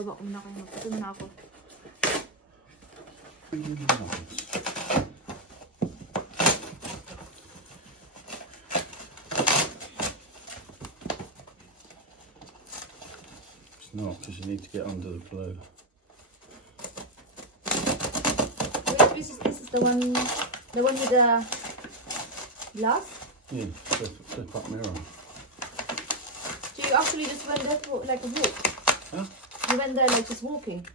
baba ko muna kayo. Magpatuloy na ako. It's not, because you need to get under the glue. This is the one with the glass? Yeah, flip up mirror. So you actually just went there for like a walk? Huh? You went there like just walking?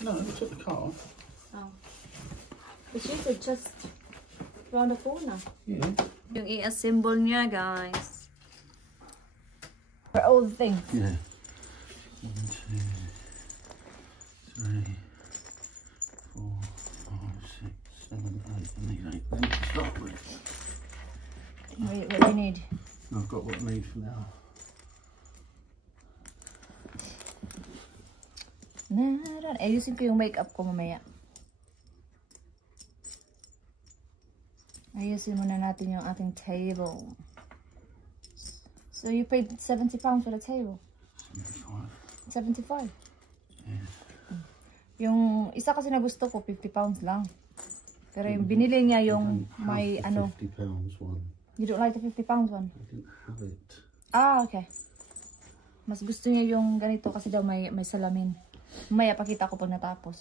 No, we took the car off. Oh. But she said just around the corner. Yeah. Yung i-assemble niya, guys. For all the things. Yeah. 1, 2, 3, 4, 5, 6, 7, 8. I need 8 then to start with. Wait, what do you need? I've got what I need for now. Ayusin ko yung makeup ko mamaya. Ayusin muna natin yung ating table. So you paid £70 for the table? 75? Yeah. Yung isa kasi na gusto ko, £50 lang. Pero yung binili niya yung may ano. £50 one. You don't like the £50 one? I didn't have it. Ah, okay. Mas gusto niya yung ganito kasi daw may salamin. Maya pakita ko pag natapos.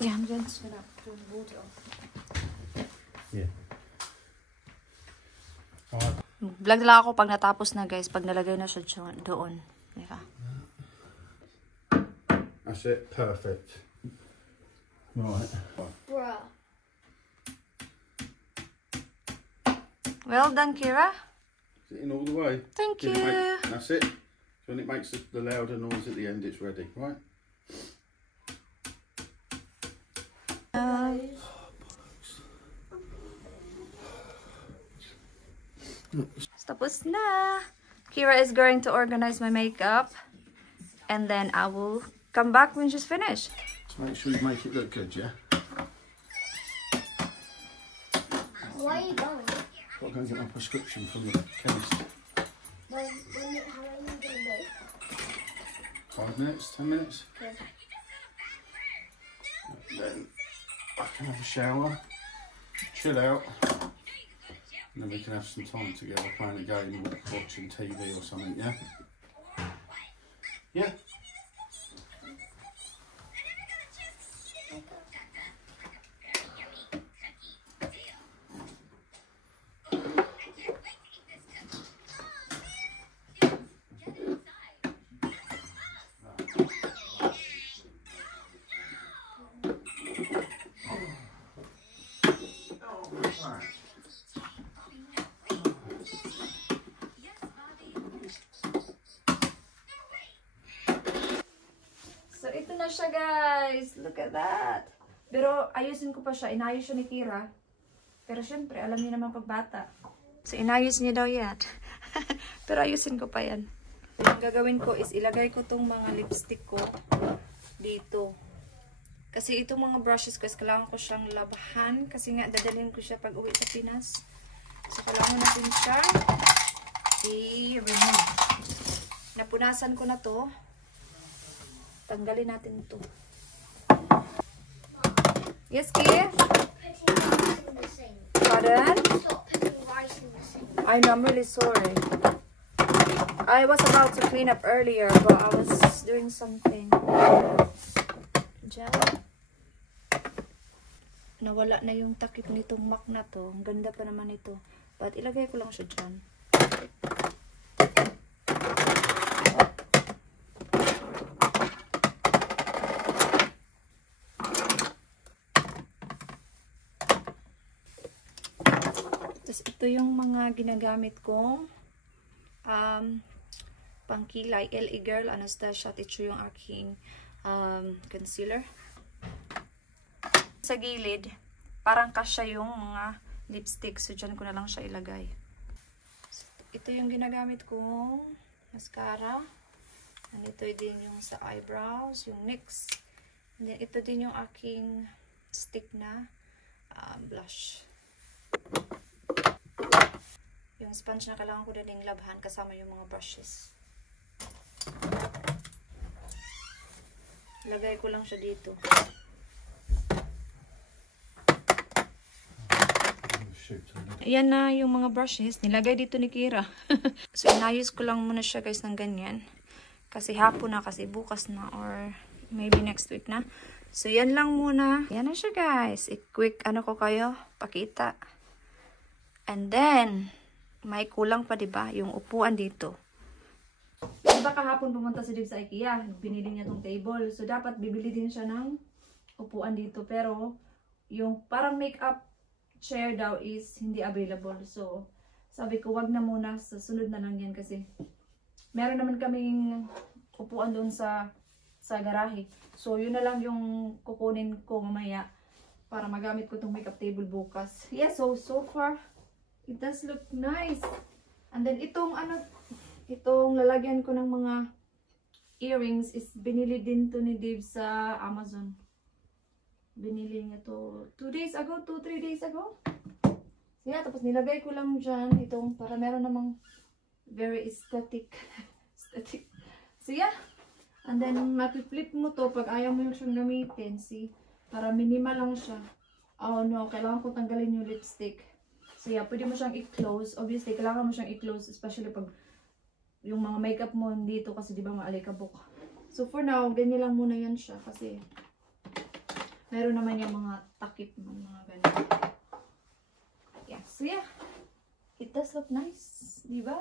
Yeah, I'm just gonna turn the water off. Yeah. Alright. Vlog lang ako pag natapos na, guys. Pag nalagay na siya doon. Diba? That's it. Perfect. Right. Bruh. Well done, Kira. Is it in all the way? Thank you. That's it. So when it makes the louder noise at the end, it's ready, right? Tapos na. Kira is going to organize my makeup. And then I will come back when she's finished. So make sure you make it look good, yeah? Where are you going? I've got to go and get my prescription from the chemist. How long are you going to be? 5 minutes, 10 minutes. Okay. Then I can have a shower, chill out, and then we can have some time together playing a game or watching TV or something, yeah? Yeah? So, ito na siya, guys. Look at that. Pero, ayusin ko pa siya. Inayos siya ni Kira. Pero, syempre, alam niyo naman pagbata. So, inayos niya daw yan. Pero, ayusin ko pa yan. Ang gagawin ko is, ilagay ko tong mga lipstick ko dito. Kasi itong mga brushes ko, kailangan ko siyang labahan. Kasi nga, dadalhin ko siya pag uwi sa Pinas. So, kailangan natin siya i-remove. Napunasan ko na to. Tanggalin natin ito. Yes, Kia? Putting rice in the sink. Pardon? Stop putting rice in the sink. I know, I'm really sorry. I was about to clean up earlier, but I was doing something. Diyan. Nawala na yung takip nitong MAC na to. Ang ganda pa naman ito. But ilagay ko lang siya dyan. Tapos ito yung mga ginagamit kong pangkilay. LA Girl, Anastasia. Ito yung aking concealer. Sa gilid, parang kasya yung mga lipstick. So, dyan ko na lang siya ilagay. So, ito yung ginagamit kong mascara. And ito din yung sa eyebrows, yung NYX And then, ito din yung aking stick na blush. Yung sponge na kailangan ko din labhan kasama yung mga brushes. Lagay ko lang siya dito. Ayan na yung mga brushes. Nilagay dito ni Kira. So, inayos ko lang muna siya guys ng ganyan. Kasi hapon na, kasi bukas na, or maybe next week na. So, yan lang muna. Yan na siya guys. Quick ano ko kayo, pakita. And then, may kulang pa diba? Yung upuan dito. Diba kahapon pumunta si Dave sa IKEA, binili niya tong table. So, dapat bibili din siya ng upuan dito. Pero, yung parang makeup chair daw is hindi available. So, sabi ko, wag na muna. Sa sunod na lang yan kasi meron naman kaming upuan doon sa garahe. So, yun na lang yung kukunin ko mamaya para magamit ko tong makeup table bukas. Yeah, so far, it does look nice. And then, itong lalagyan ko ng mga earrings is binili din to ni Dave sa Amazon. Binili niya to 2-3 days ago. So yeah, tapos nilagay ko lang dyan itong para meron namang very aesthetic. So yeah, and then mati-flip mo to pag ayaw mo yung siyang gamitin. See, para minimal lang siya. Oh no, kailangan ko tanggalin yung lipstick. So yeah, pwede mo siyang i-close. Obviously, kailangan mo siyang i-close, especially pag yung mga makeup mo dito kasi di ba maalikabok. So for now, ganyan lang muna yan siya kasi meron naman yung mga takip mga ganyan. Yeah, so yeah. It does look nice, di ba?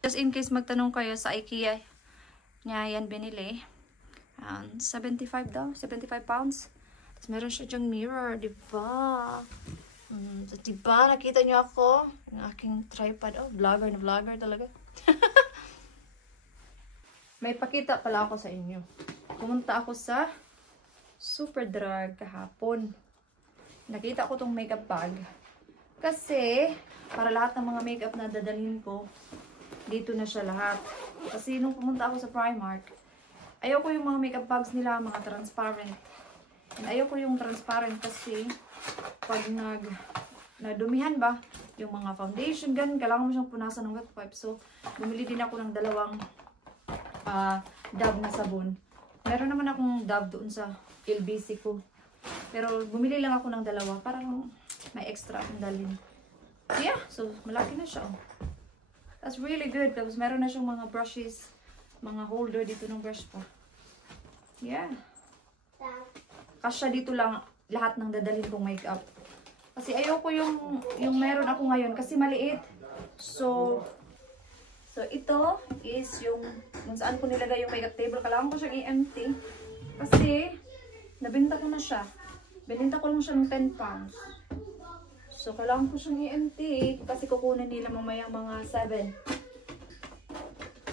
Just in case magtanong kayo sa IKEA niya yan binili. 75 daw, 75 pounds. Tapos meron siya dyang mirror, di ba? So, di ba nakita niyo ako? Yung aking tripod. Oh, vlogger na vlogger talaga. May pakita pala ako sa inyo. Pumunta ako sa Superdrug kahapon. Nakita ko tong makeup bag. Kasi, para lahat ng mga makeup na dadalhin ko, dito na siya lahat. Kasi nung pumunta ako sa Primark, ayoko yung mga makeup bags nila, mga transparent. And ayoko yung transparent kasi, pag nadumihan ba, yung mga foundation, ganun, kailangan mo siyang punasan ng wet wipe. So, bumili din ako ng dalawang Dove na sabon. Meron naman akong Dove doon sa LBC ko. Pero bumili lang ako ng dalawa para may extra akong dalhin. Yeah, so malaki na siya. Oh. That's really good. Tapos meron na siyang mga brushes, mga holder dito ng brush pa. Yeah. Kasya dito lang lahat ng dadalhin kong makeup. Kasi ayoko yung meron ako ngayon kasi maliit. So ito is yung kung saan ko nilagay yung makeup table. Kailangan ko siyang i-empty. Kasi, nabenta ko na siya. Binenta ko lang siya ng 10 pounds. So, kailangan ko siyang i-empty. Kasi kukunin nila mamaya mga 7.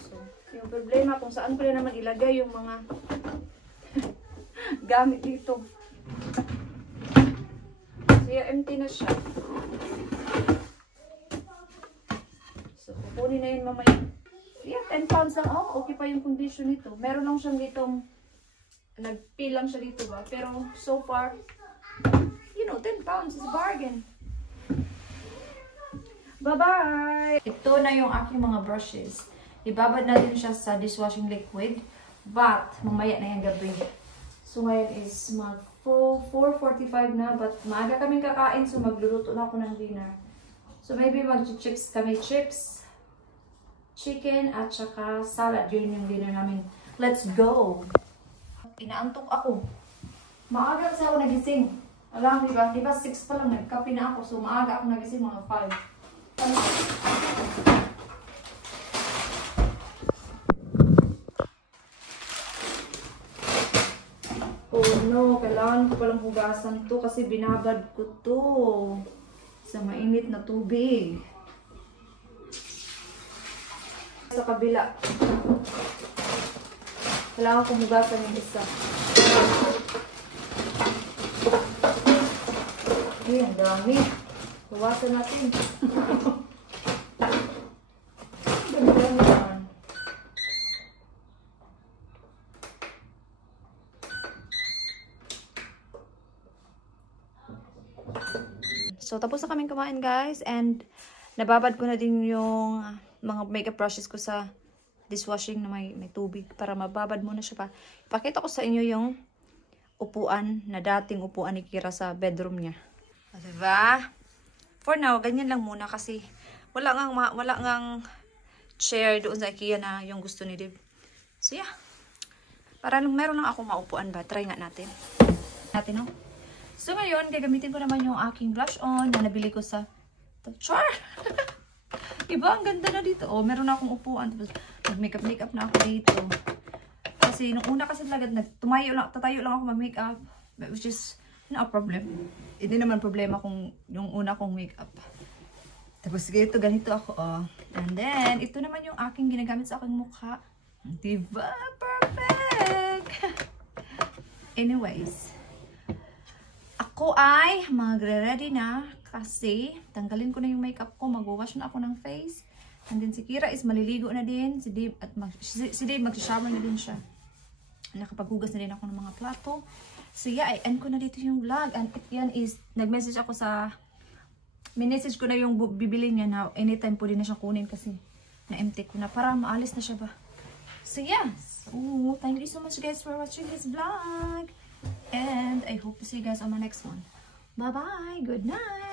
So, yung problema kung saan ko na naman ilagay yung mga gamit dito. So, empty na siya. So, kukunin na yun mamaya. Yeah, 10 pounds lang. Oh, okay pa yung condition nito. Meron lang siyang ditong, nag-peel lang siya dito ba. Pero, so far, you know, 10 pounds is a bargain. Bye-bye! Ito na yung aking mga brushes. Ibabad natin siya sa dishwashing liquid. But, mamaya na yung gabi. So, ngayon is mag 4:45 na. But, maaga kaming kakain. So, magluluto na ako ng dinner. So, maybe mag-chips kami. Chips, chicken, at saka salad. Yun yung dinner namin. Let's go! Inaantok ako. Maaga kasi ako nagising. Alam, diba? Diba 6 pa lang nagkape na ako. So, maaga ako nagising mga 5. Oh no, kailangan ko palang hugasan to kasi binabad ko to sa mainit na tubig. Sa kabila. Kailangan ko hugasan yung isa. Ay, ang dami. Hugasan natin. Ganda naman. So, tapos na kaming kumain, guys. And, nababad ko na din yung mga makeup brushes ko sa dishwashing na may tubig para mababad muna siya pa. Ipakita ko sa inyo yung upuan na dating upuan ni Kira sa bedroom niya. Diba? For now, ganyan lang muna kasi wala ngang chair doon sa IKEA na yung gusto ni Dib. So, yeah. Para meron lang ako maupuan ba? Try nga natin. No? So, ngayon, gagamitin ko naman yung aking blush on na nabili ko sa Char! Iba, ang ganda na dito. Oh, meron na akong upuan. Tapos, mag-makeup na ako dito. Kasi, nung una kasi talaga, tatayo lang ako mag-makeup. Which is, not a problem. Hindi naman problema kung yung una kong makeup. Tapos, ganito ako, oh. And then, ito naman yung aking ginagamit sa aking mukha. Diba? Perfect! Anyways, ako ay magre-ready na kasi tanggalin ko na yung makeup ko, mag-wash na ako ng face. And then si Kira is maliligo na din, si Dave mag-shower na din siya. Nakapaghugas na din ako ng mga plato. So yeah, I end ko na dito yung vlog. And yan is, nag-message ako minessage ko na yung bibili niya na anytime pwede na siya kunin kasi na-empty ko na para maalis na siya ba. So yeah, so thank you so much guys for watching this vlog. And I hope to see you guys on my next one. Bye-bye. Good night.